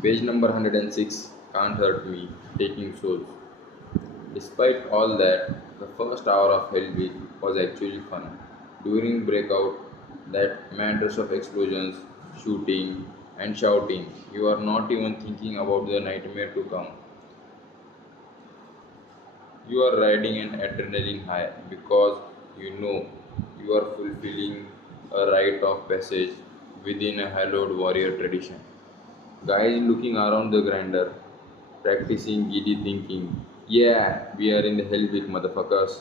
Page number 106 can't hurt me, taking souls. Despite all that, the first hour of Hell Week was actually fun. During breakout, that mad rush of explosions, shooting, and shouting, you are not even thinking about the nightmare to come. You are riding an adrenaline high because you know you are fulfilling a rite of passage within a hallowed warrior tradition. Guys looking around the grinder, practicing giddy thinking, yeah, we are in the hell week, motherfuckers.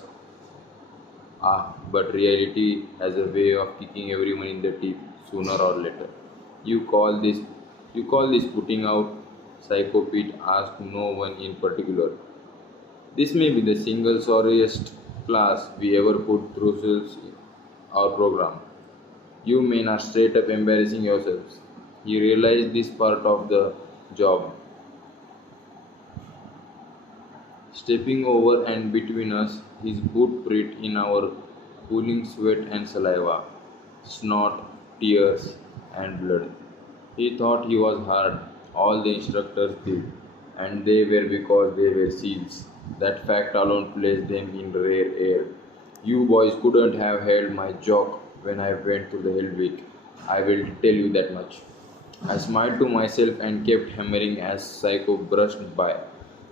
But reality has a way of kicking everyone in the teeth sooner or later. You call this you call this putting out psychopath ask no one in particular. This may be the single sorriest class we ever put through our program. You men are straight up embarrassing yourselves. You realize this part of the job. Stepping over and between us, his boot print in our cooling sweat and saliva, snot, tears, and blood. He thought he was hard, all the instructors did, and they were because they were seals. That fact alone placed them in rare air. You boys couldn't have held my jock when I went through the hell week. I will tell you that much. I smiled to myself and kept hammering as Psycho brushed by.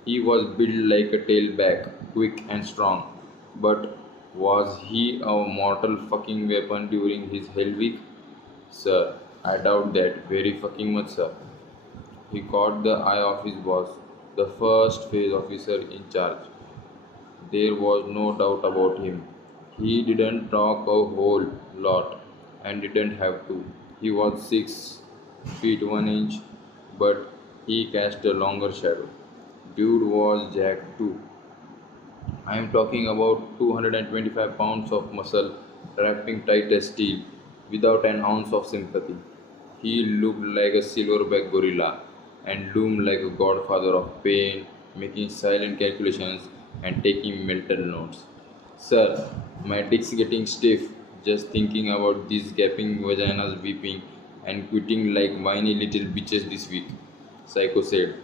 He was built like a tailback, quick and strong. But was he a mortal fucking weapon during his hell week? Sir, I doubt that very fucking much, sir. He caught the eye of his boss, the first phase officer in charge. There was no doubt about him. He didn't talk a whole lot and didn't have to. He was 6 feet 1 inch, but he cast a longer shadow. Dude was jacked too. I am talking about 225 pounds of muscle wrapping tight as steel without an ounce of sympathy. He looked like a silverback gorilla and loomed like a godfather of pain, making silent calculations and taking mental notes. Sir, my dick's getting stiff just thinking about these gaping vaginas weeping and quitting like whiny little bitches this week, Psycho said.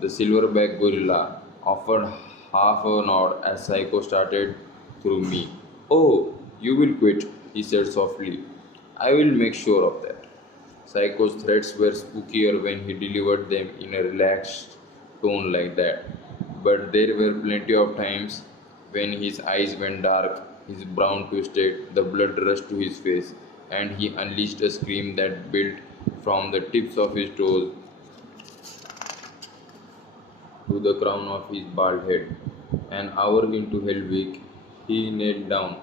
The silverback gorilla offered half a nod as Psycho started through me. Oh, you will quit, he said softly. I will make sure of that. Psycho's threats were spookier when he delivered them in a relaxed tone like that. But there were plenty of times when his eyes went dark, his brow twisted, the blood rushed to his face, and he unleashed a scream that built from the tips of his toes to the crown of his bald head. An hour into Hell Week, he knelt down,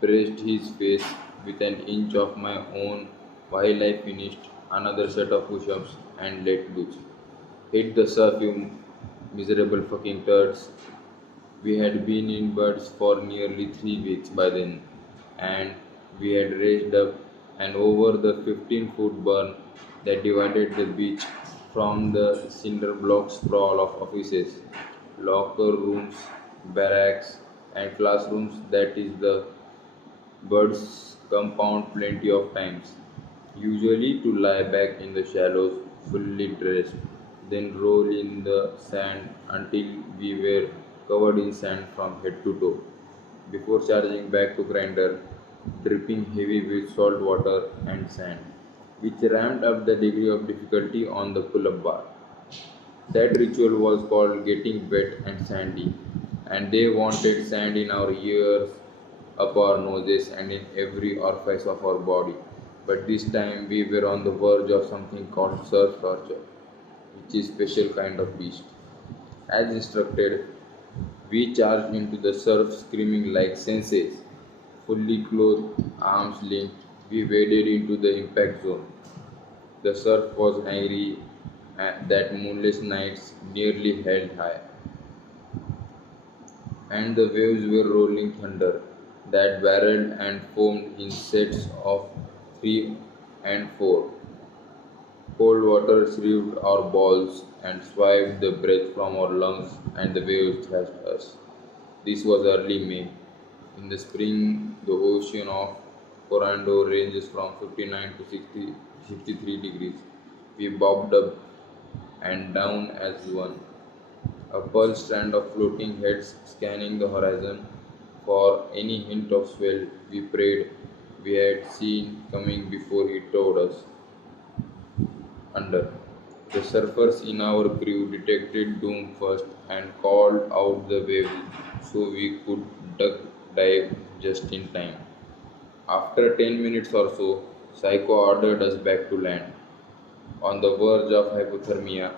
pressed his face with an inch of my own while I finished another set of push ups and let loose. Hit the surf, you miserable fucking turds. We had been in birds for nearly 3 weeks by then, and we had raced up and over the 15-foot burn that divided the beach from the cinder block sprawl of offices, locker rooms, barracks, and classrooms that is the birds compound plenty of times, usually to lie back in the shallows fully dressed, then roll in the sand until we were covered in sand from head to toe, before charging back to grinder, dripping heavy with salt water and sand, which ramped up the degree of difficulty on the pull-up bar. That ritual was called getting wet and sandy, and they wanted sand in our ears, up our noses, and in every orifice of our body. But this time we were on the verge of something called surf torture, which is special kind of beast. As instructed, we charged into the surf screaming like senseis. Fully clothed, arms linked, we waded into the impact zone. The surf was angry that moonless nights nearly held high, and the waves were rolling thunder that barreled and foamed in sets of 3 and 4. Cold water shriveled our balls and swiped the breath from our lungs, and the waves thrashed us. This was early May. In the spring, the ocean of Corando ranges from 59 to 60, 63 degrees. We bobbed up and down as one. A pearl strand of floating heads scanning the horizon for any hint of swell we prayed we had seen coming before he towed us under. The surfers in our crew detected doom first and called out the waves so we could duck dive just in time. After 10 minutes or so, Psycho ordered us back to land. On the verge of hypothermia,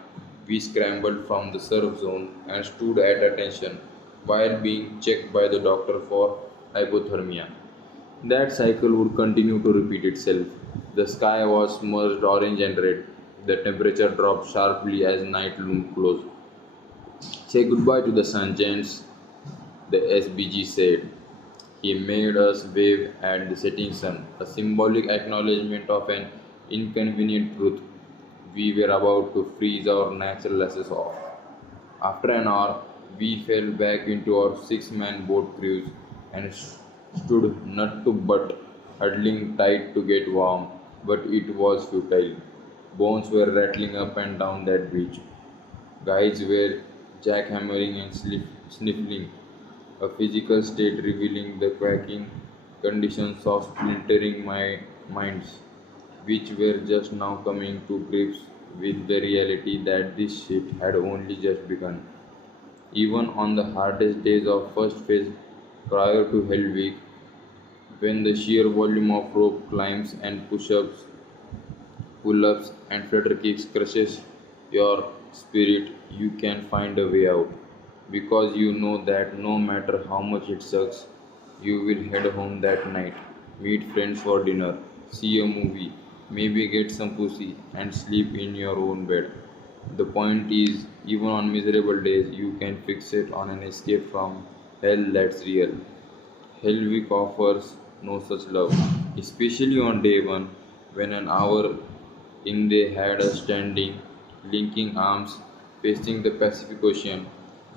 we scrambled from the surf zone and stood at attention while being checked by the doctor for hypothermia. That cycle would continue to repeat itself. The sky was smudged orange and red. The temperature dropped sharply as night loomed close. Say goodbye to the sun, gents, the SBG said. He made us wave at the setting sun, a symbolic acknowledgement of an inconvenient truth. We were about to freeze our natural asses off. After an hour, we fell back into our six-man boat cruise and stood nut to butt, huddling tight to get warm, but it was futile. Bones were rattling up and down that beach. Guys were jackhammering and sniffling, a physical state revealing the quaking conditions of splintering my minds, which were just now coming to grips with the reality that this shit had only just begun. Even on the hardest days of first phase prior to Hell Week, when the sheer volume of rope climbs and push-ups, pull-ups, and flutter kicks crushes your spirit, you can find a way out. Because you know that no matter how much it sucks, you will head home that night, meet friends for dinner, see a movie, maybe get some pussy, and sleep in your own bed. The point is, even on miserable days, you can fix it on an escape from hell that's real. Hellwick offers no such love, especially on day one, when an hour in they had us standing, linking arms, facing the Pacific Ocean,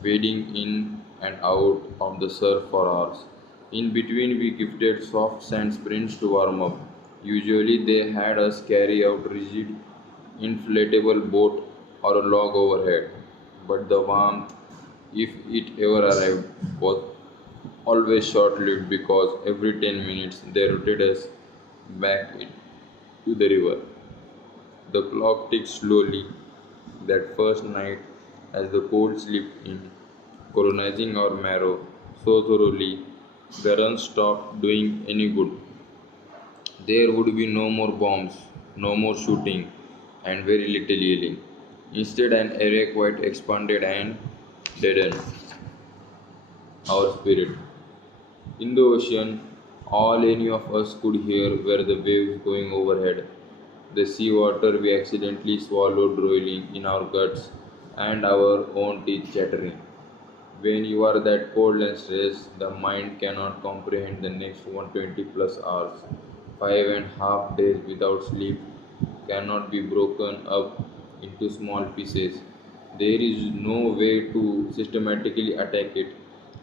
wading in and out of the surf for hours. In between, we gifted soft sand sprints to warm up. Usually, they had us carry out rigid, inflatable boat or a log overhead, but the warmth, if it ever arrived, was always short lived because every 10 minutes they routed us back to the river. The clock ticked slowly that first night as the cold slipped in, colonizing our marrow so thoroughly the run stopped doing any good. There would be no more bombs, no more shooting, and very little yelling. Instead, an area quite expanded and deadened our spirit. In the ocean, all any of us could hear were the waves going overhead, the sea water we accidentally swallowed roiling in our guts, and our own teeth chattering. When you are that cold and stressed, the mind cannot comprehend the next 120 plus hours. 5.5 days without sleep cannot be broken up into small pieces. There is no way to systematically attack it,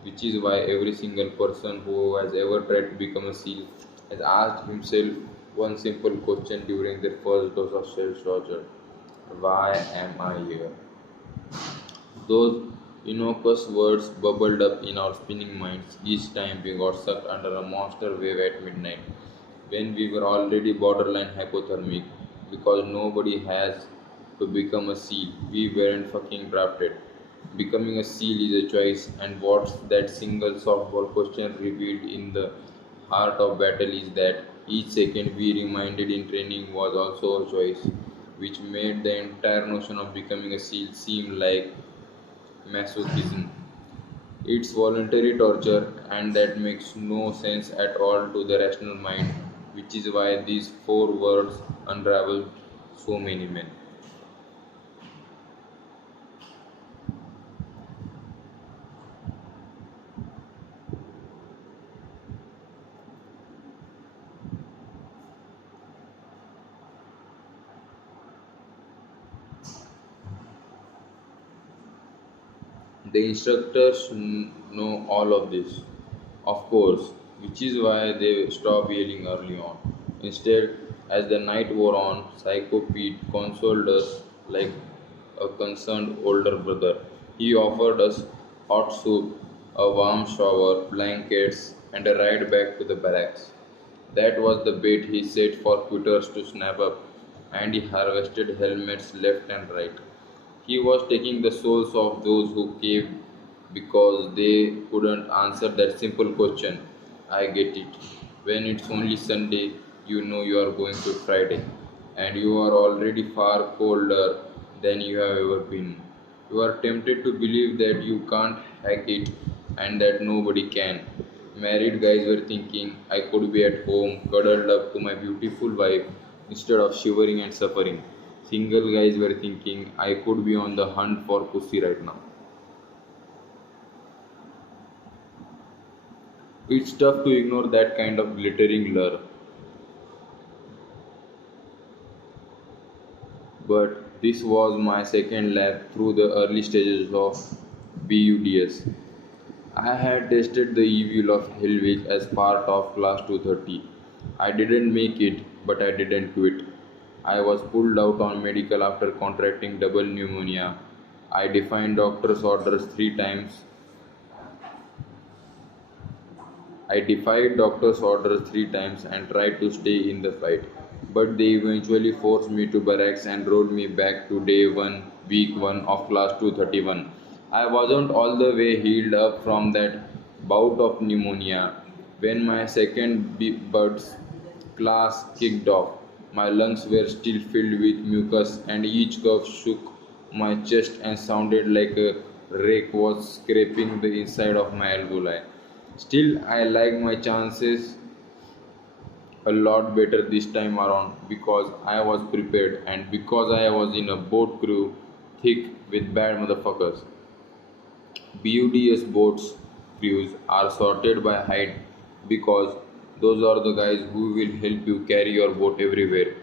which is why every single person who has ever tried to become a SEAL has asked himself one simple question during their first dose of self torture: why am I here? Those innocuous words bubbled up in our spinning minds each time we got sucked under a monster wave at midnight, when we were already borderline hypothermic because nobody has to become a SEAL. We weren't fucking drafted. Becoming a SEAL is a choice, and what's that single softball question revealed in the heart of battle is that each second we reminded in training was also a choice, which made the entire notion of becoming a SEAL seem like masochism. It's voluntary torture, and that makes no sense at all to the rational mind, which is why these four words unravel so many men. The instructors know all of this, of course, which is why they stopped yelling early on. Instead, as the night wore on, Psycho Pete consoled us like a concerned older brother. He offered us hot soup, a warm shower, blankets, and a ride back to the barracks. That was the bait he set for quitters to snap up, and he harvested helmets left and right. He was taking the souls of those who caved because they couldn't answer that simple question. I get it. When it's only Sunday, you know you are going to Friday, and you are already far colder than you have ever been. You are tempted to believe that you can't hack it and that nobody can. Married guys were thinking I could be at home, cuddled up to my beautiful wife instead of shivering and suffering. Single guys were thinking I could be on the hunt for pussy right now. It's tough to ignore that kind of glittering lure, but this was my second lap through the early stages of BUDS. I had tasted the evil of Helvig as part of Class 230. I didn't make it, but I didn't quit. I was pulled out on medical after contracting double pneumonia. I defied doctor's orders three times I defied doctor's orders three times and tried to stay in the fight, but they eventually forced me to barracks and rolled me back to day 1, week 1 of class 231. I wasn't all the way healed up from that bout of pneumonia when my second buds class kicked off. My lungs were still filled with mucus, and each cough shook my chest and sounded like a rake was scraping the inside of my alveoli. Still, I like my chances a lot better this time around because I was prepared and because I was in a boat crew thick with bad motherfuckers. BUDS boats crews are sorted by height because those are the guys who will help you carry your boat everywhere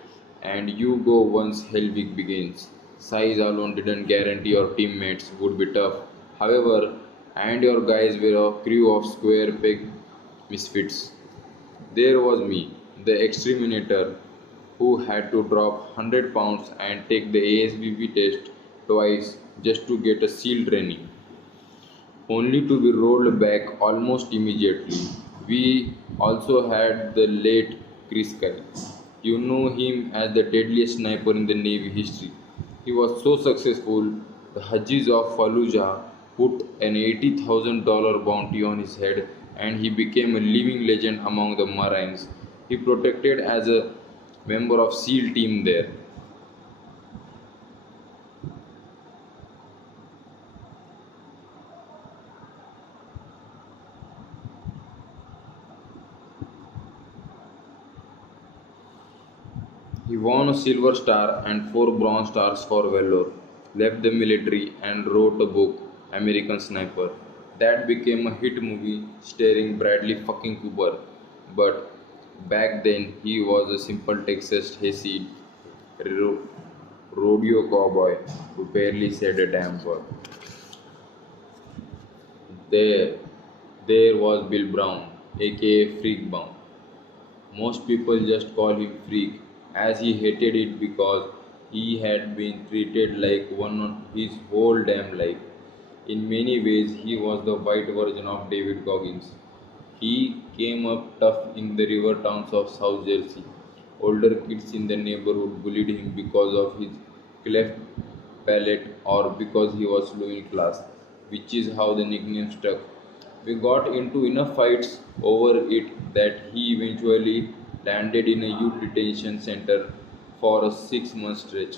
and you go once hell week begins. Size alone didn't guarantee your teammates would be tough. However, and your guys were a crew of square peg misfits. There was me, the exterminator, who had to drop 100 pounds and take the ASVP test twice just to get a SEAL training, only to be rolled back almost immediately. We also had the late Chris Kyle. You know him as the deadliest sniper in the Navy history. He was so successful, the Hajis of Fallujah put an $80,000 bounty on his head and he became a living legend among the Marines. He protected as a member of SEAL team there. He won a Silver Star and four Bronze Stars for valor, left the military, and wrote a book, American Sniper. That became a hit movie starring Bradley fucking Cooper. But back then, he was a simple Texas hayseed ro- rodeo cowboy who barely said a damn word. There, there was Bill Brown, aka Freak Brown. Most people just call him Freak, as he hated it because he had been treated like one his whole damn life. In many ways, he was the white version of David Goggins. He came up tough in the river towns of South Jersey. Older kids in the neighborhood bullied him because of his cleft palate or because he was low in class, which is how the nickname stuck. We got into enough fights over it that he eventually landed in a youth detention center for a 6 month stretch.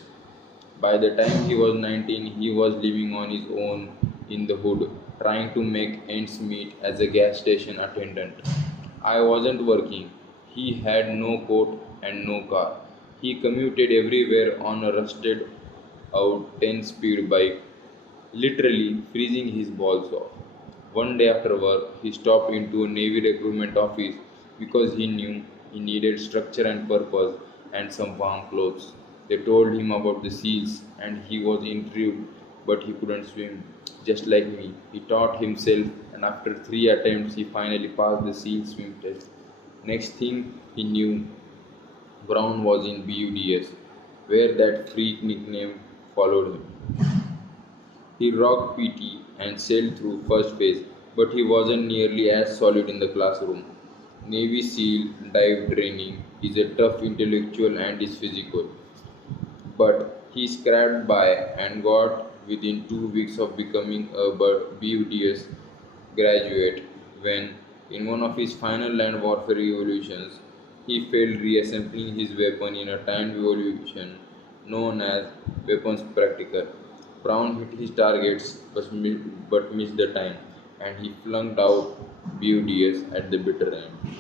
By the time he was 19, he was living on his own in the hood, trying to make ends meet as a gas station attendant. I wasn't working. He had no coat and no car. He commuted everywhere on a rusted out 10 speed bike, literally freezing his balls off. One day after work, he stopped into a Navy recruitment office because he knew he needed structure and purpose and some warm clothes. They told him about the seals and he was intrigued, but he couldn't swim. Just like me, he taught himself and after three attempts, he finally passed the seal swim test. Next thing he knew, Brown was in BUDS, where that freak nickname followed him. He rocked PT and sailed through first phase, but he wasn't nearly as solid in the classroom. Navy SEAL dive training is a tough intellectual and is physical, but he scraped by and got within 2 weeks of becoming a BUTS graduate when, in one of his final land warfare evolutions, he failed reassembling his weapon in a timed evolution known as weapons practical. Brown hit his targets but missed the time, and he flunked out BUDS at the bitter end.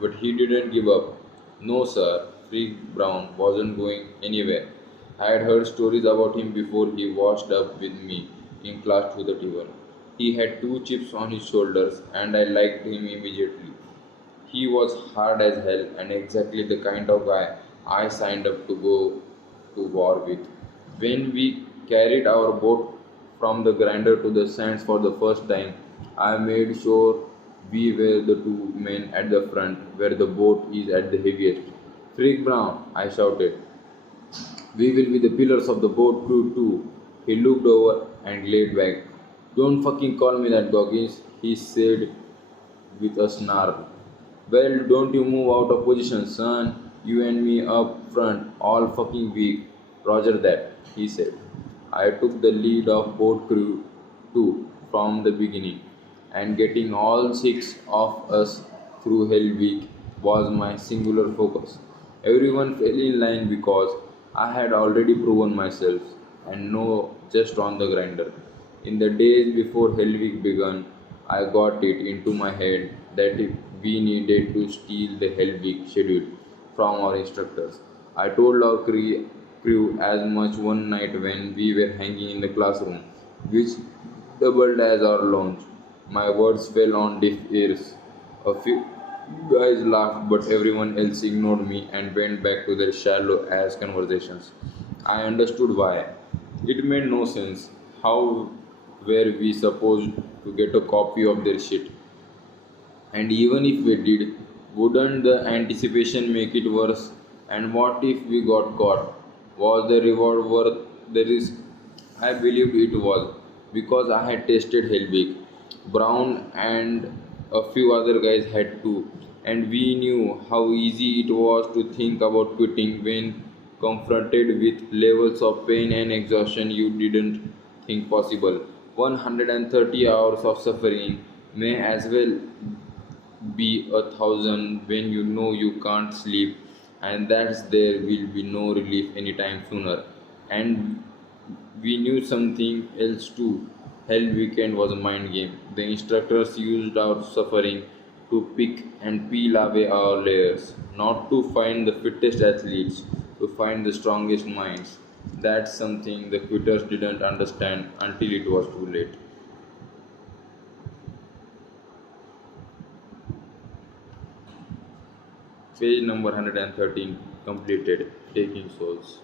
But he didn't give up. No, sir, Freak Brown wasn't going anywhere. I had heard stories about him before he washed up with me in class 231. He had two chips on his shoulders, and I liked him immediately. He was hard as hell and exactly the kind of guy I signed up to go to war with. When we carried our boat from the grinder to the sands for the first time, I made sure we were the two men at the front where the boat is at the heaviest. Freak Brown, I shouted. We will be the pillars of the boat crew too. He looked over and laid back. Don't fucking call me that, Goggins, he said with a snarl. Well, don't you move out of position, son. You and me up front all fucking week. Roger that, he said. I took the lead of boat crew too from the beginning, and getting all six of us through Hell Week was my singular focus. Everyone fell in line because I had already proven myself and no just on the grinder. In the days before Hell Week began, I got it into my head that if we needed to steal the Hell Week schedule from our instructors. I told our crew as much one night when we were hanging in the classroom, which doubled as our lounge. My words fell on deaf ears. A few guys laughed, but everyone else ignored me and went back to their shallow ass conversations. I understood why. It made no sense. How were we supposed to get a copy of their shit? And even if we did, wouldn't the anticipation make it worse? And what if we got caught? Was the reward worth the risk? I believed it was because I had tasted Helbig. Brown and a few other guys had too, and we knew how easy it was to think about quitting when confronted with levels of pain and exhaustion you didn't think possible. 130 hours of suffering may as well be 1,000 when you know you can't sleep, and that there will be no relief anytime sooner. And we knew something else too. Hell Weekend was a mind game. The instructors used our suffering to pick and peel away our layers, not to find the fittest athletes, to find the strongest minds. That's something the quitters didn't understand until it was too late. Page number 113 completed. Taking souls.